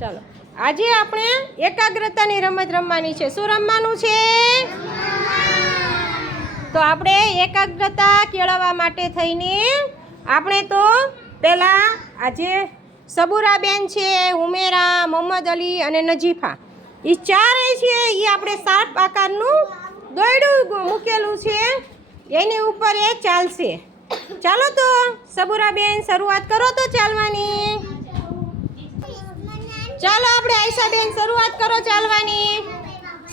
ચાલો આજે આપણે એકાગ્રતાની રમત રમવાની છે. શું રમવાનું છે? તો આપણે એકાગ્રતા કેળવવા માટે થઈને આપણે તો પહેલાં આજે સબુરાબેન છે, ઉમેરા, મોહમ્મદ અલી અને નજીફા એ ચારેય છે એ આપણે 7 આકારનું દોરડું મૂકેલું છે એની ઉપર એ ચાલશે. ચાલો તો સબુરાબેન શરૂઆત કરો તો ચાલવાની. ચાલો આપણે આયશાબેન શરૂઆત કરો ચાલવાની.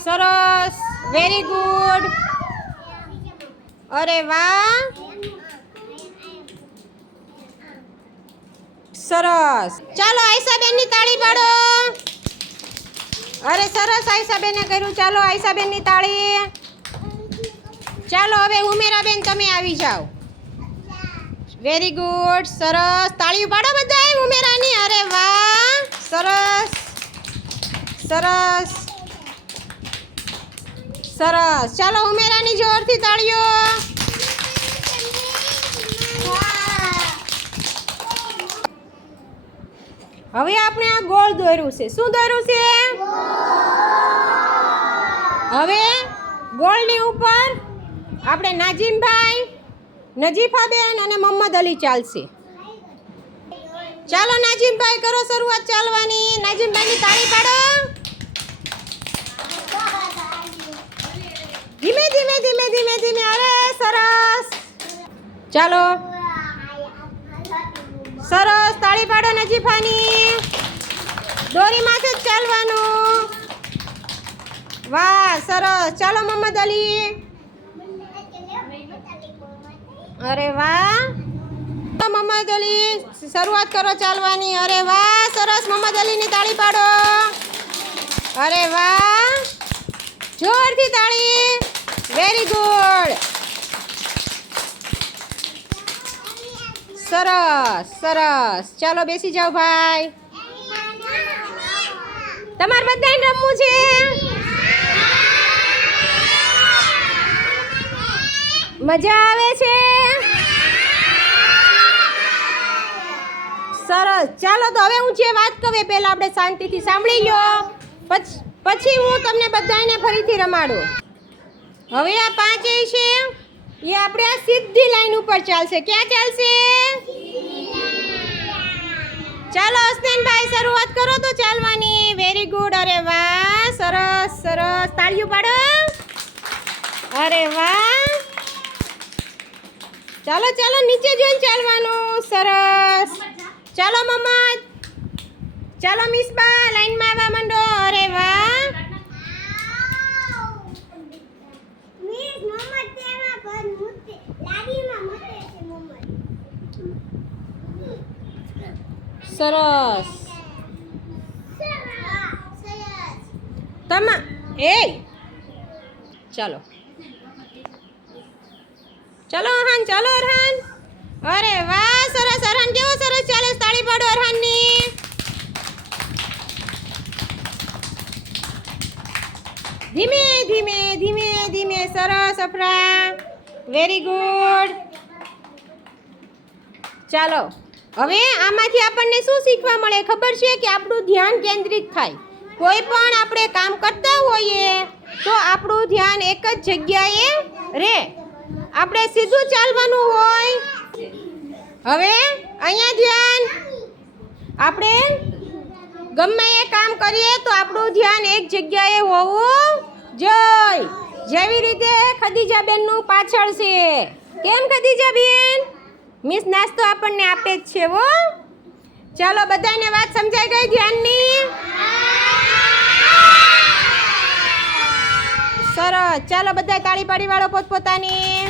સરસ, વેરી ગુડ. અરે વાહ, સરસ. ચાલો આયશાબેનની તાળી પાડો. અરે સરસ, આયશાબેને કર્યું. ચાલો આયશાબેનની તાળી. ચાલો હવે ઉમેરાબેન તમે આવી જાઓ. વેરી ગુડ, સરસ. તાળીઓ પાડો બધાય ઉમેરાની. અરે વાહ, સરસ સરસ સરસ. ચાલો ઉમેરાની જોરથી તાળીઓ. હવે આપણે આ ગોળ દોર્યું છે. શું દોર્યું છે? હવે ગોળની ઉપર આપણે નાજીમભાઈ, નજીફાબેન અને મોહમ્મદ અલી ચાલશે. ચાલો નાજીમભાઈ કરો શરૂઆત ચાલવાની. નાજીમભાઈની તાળી પાડો. ધીમે ધીમે ધીમે ધીમે ધીમે. અરે સરસ. ચાલો સરસ, તાળી પાડો નજીફાની. દોરી માથે જ ચાલવાનું. વાહ, સરસ. ચાલો મોહમ્મદ અલી. અરે વાહ, મોહમ્મદ અલી શરૂઆત કરો ચાલવાની. અરે વાહ, સરસ. મોહમ્મદ અલીની તાળી પાડો. અરે વાહ, જોરથી તાળી. વેરી ગુડ, સરસ સરસ. ચાલો બેસી જાઓ ભાઈ. તમારે બધાને રમવું છે? મજા આવે છે? સરસ. ચાલો તો હવે હું જે વાત કહું એ પહેલાં આપણે શાંતિથી સાંભળી લો, પછી હું તમને બધાને ફરીથી રમાડું. હવે આ 5 છે એ આપણે આ સીધી લાઈન ઉપર ચાલશે. ક્યાં ચાલશે? ચાલો હસનૈનભાઈ શરૂઆત કરો તો ચાલવાની. Very good. અરે વાહ, સરસ સરસ. તાળીઓ પાડો. અરે વાહ. ચાલો ચાલો નીચે જોઈને ચાલવાનું. સરસ. ચાલો મોહમ્મદ. ચાલો મિસબા લાઈનમાં આવવા માંડો. અરે વાહ, સરસ. ચાલો ચાલો અરહાન. ચાલો અરહાન. અરે વાહ, સરસ. અરહાન કેવો સરસ ચાલે. તાળી પાડો અરહાનની. ધીમે ધીમે ધીમે ધીમે. સરસ અફરા. Very good. ચાલો હવે આમાંથી આપણને શું શીખવા મળે ખબર છે? કે આપણું ધ્યાન કેન્દ્રિત થાય. કોઈ પણ આપણે કામ કરતા હોઈએ તો આપણું ધ્યાન એક જ જગ્યાએ રહે. આપણે સીધું ચાલવાનું હોય. હવે અહીંયા ધ્યાન. આપણે ગમે એ કામ કરીએ તો આપણું ધ્યાન એક જગ્યાએ હોવું જોઈએ. જેવી રીતે ખદીજાબેનનું પાછળ છે. કેમ ખદીજાબેન? મિસ નાસ્તો આપણને આપે જ છે હો. ચાલો બધાને વાત સમજાઈ ગઈ ધ્યાનની? સરસ. ચાલો બધા તાળી પાડી વાળો પોતપોતાની.